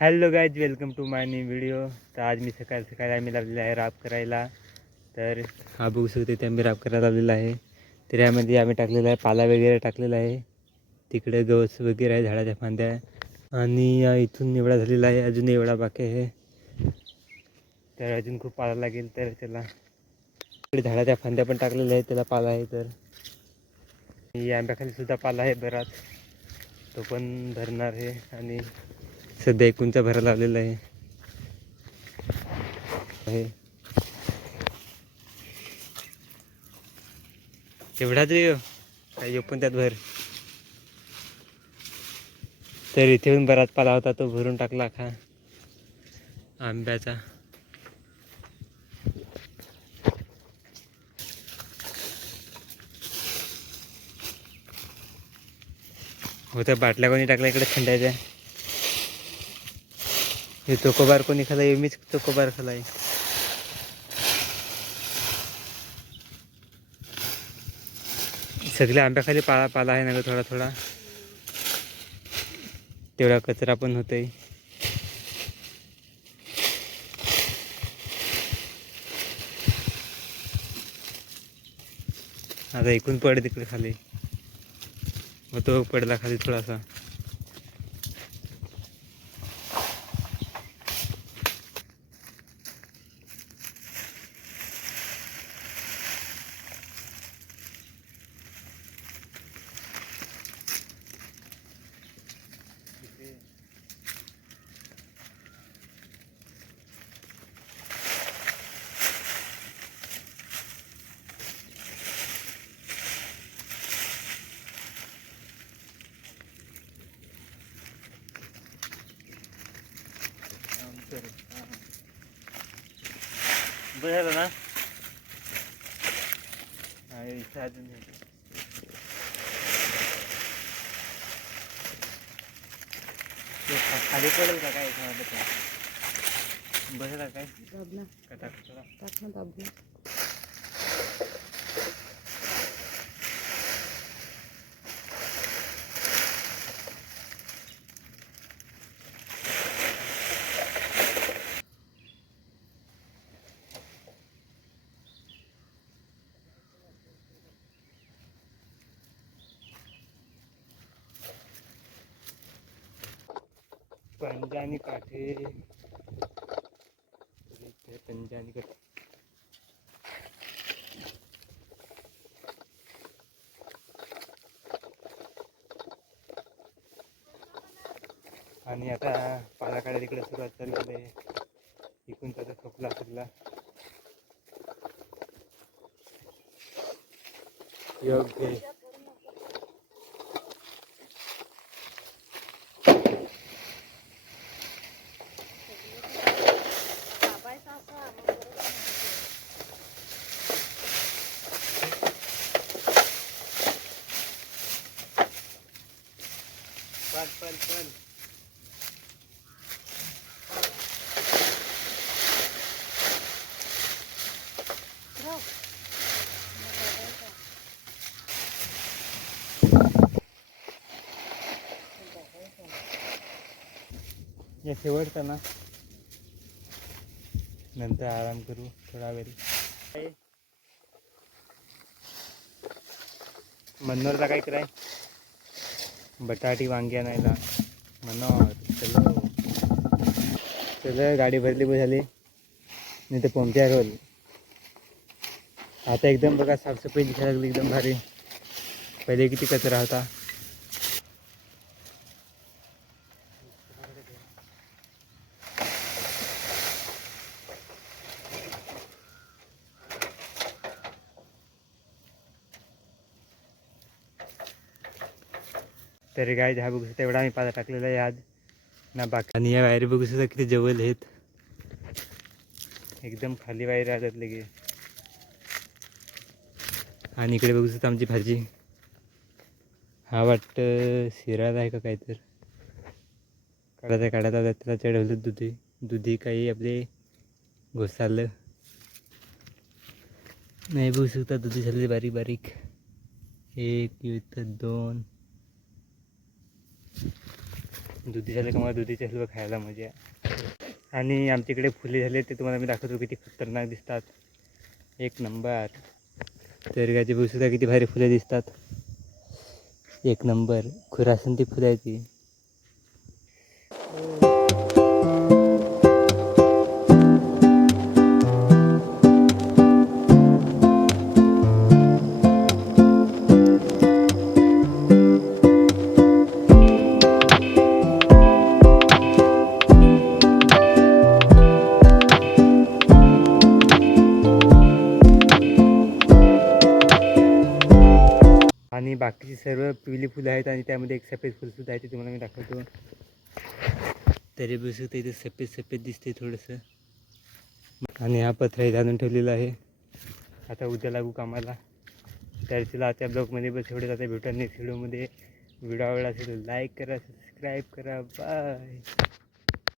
Hello guys, welcome to my new video. तर आज मी सकाळी आम्ही लावलेला आहे राब करायला. तर हा बघू शकते ते आम्ही राब करायला लावलेला आहे. तर यामध्ये आम्ही टाकलेला आहे पाला वगैरे टाकलेला आहे. तिकडे गवस वगैरे आहे, झाडाच्या फांद्या, आणि इथून एवढा झालेला आहे, अजून एवढा बाकी आहे. तर अजून खूप पाला लागेल. तर त्याला इकडे झाडाच्या फांद्या पण टाकलेल्या आहेत, त्याला पाला आहे. तर या आंब्याखाली सुद्धा पाला आहे बराच, तो पण भरणार आहे. आणि सध्या एकूणचा भरा लावलेला आहे. तेवढाच काही पण त्यात भर. तर इथे येऊन बराच पाला होता, तो भरून टाकला खा आंब्याचा. होत्या बाटल्या कोणी टाकल्या इकडे थंड्याच्या. हे चोकोबार कोणी खाल्ला, मीच चोकोबार खाल्लाय. सगळ्या आंब्याखाली पाला पाला आहे ना ग, थोडा थोडा. तेवढा कचरा पण होतोय. आता इकून पड तिकडे खाली, मग तो पडला खाली थोडासा. बरं ना, अजून खाली पडेल का काय? बसला काय दाबला. पंजा आणि काठे, पंजा आणि काठे. आणि आता पाला काढायला इकडे सुरुवात झालेली आहे. इकडून त्याचा खपला सगळा योग्य. पण या शेवटचा ना, नंतर आराम करू थोडा वेळ. मनोहरला काय कराय, बटाटी वांगी आणायला. मनोहर चलो चलो, गाडी भरली बस झाली. नाही तर पंक्चर होईल. आता एकदम बघा साफसफाई दिसायला लागली, एकदम भारी. पहिले किती कचरा होता. तरी काय हा बघू शकता, एवढा आम्ही पाला टाकलेला आहे आज ना बाकी. आणि या वायरी बघू शकता किती जवळ आहेत, एकदम खाली वायरी राहतात लगे. आणि इकडे बघू शकता आमची भाजी. हा वाटतं शिराज आहे का काय, तर काढायचा त्याला चढवलं दुधी काही आपले घोसालं नाही. बघू शकता दुधी झालेली बारीक बारीक. एक इथं दोन, दुधी झालं का मला दुधीचे हलवा खायला मजा आहे. आणि आमच्याकडे फुले झाले ते तुम्हाला मी दाखवतो किती खतरनाक दिसतात. एक नंबर. तर गाजी बघूसुद्धा किती भारी फुले दिसतात. एक नंबर खुरासन ती फुलं आहे ती. आणि बाकीची सर्व पिवली फुलं आहेत आणि त्यामध्ये एक सफेद फुलसुद्धा आहे ते तुम्हाला मी दाखवतो. तरी बसू ते इथे सफेद सफेद दिसते थोडंसं. आणि हा पत्रा आणून ठेवलेला आहे. आता उद्या लागू कामाला. तर चला आजच्या ब्लॉगमध्ये बस एवढं. आता भेटूया नेक्स्ट व्हिडिओमध्ये. व्हिडिओ आवडला असेल तर लाईक करा, सबस्क्राईब करा. बाय.